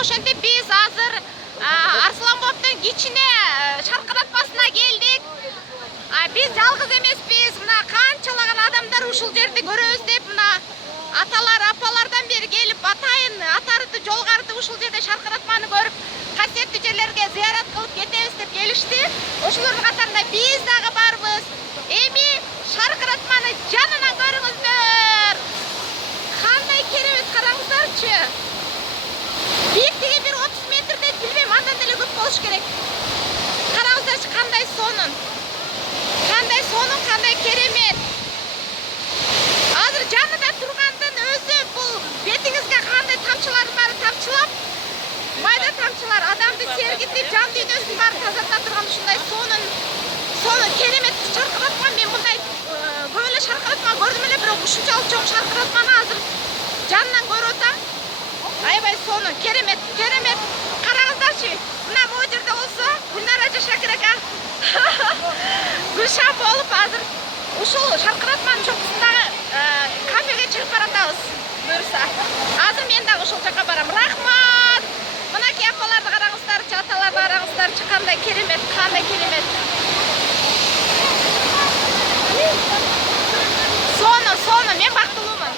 ошентип биз азыр Арсланбоптун кичине шаркыратмасына келдик. Биз жалгыз эмеспиз, мына канчалаган адамдар ушул жерди көрөбүз деп, мына аталар, апалардан бери келип атайын, атарды, жолгарды ушул жерде шаркыратманы көрүп, касиеттүү жерлерге зыярат кылып кетебиз деп келишти. Ошолордун катарында биз дагы барбыз. Эми шаркыратманы жанынан көрүңүздөр. Кандай керемет, караңыздарчы. Бийиктиги бир 30 метрдей, билбейм, андан деле көп болуш керек. Караңыздарчы, кандай сонун. Кандай керемет. Азыр жанында тургандын өзү бул бетиңизге кандай тамчылардын баары тамчылап, майда тамчылар адамды сергитип, жан дүйнөсүн баары тазарта турган ушундай сонун керемет шаркыратма. Мен мындай көп эле шаркыратма көрдүм эле, бирок ушунчалык чоң шаркыратманы азыр жанынан көрүп атам. Аябай сонун, керемет. Караңыздарчы, мына могу жерде болсо Гүлнара Жашакер ака Гүлшан болуп азыр ушул шаркыратманын чокусундагы кафеге чыгып баратабыз. Буюрса, азыр мен дагы ошол жака барам. Рахмат. Мынакей апаларды караңыздарчы, аталарды караңыздарчы, кандай керемет. Сонун, мен бактылуумун.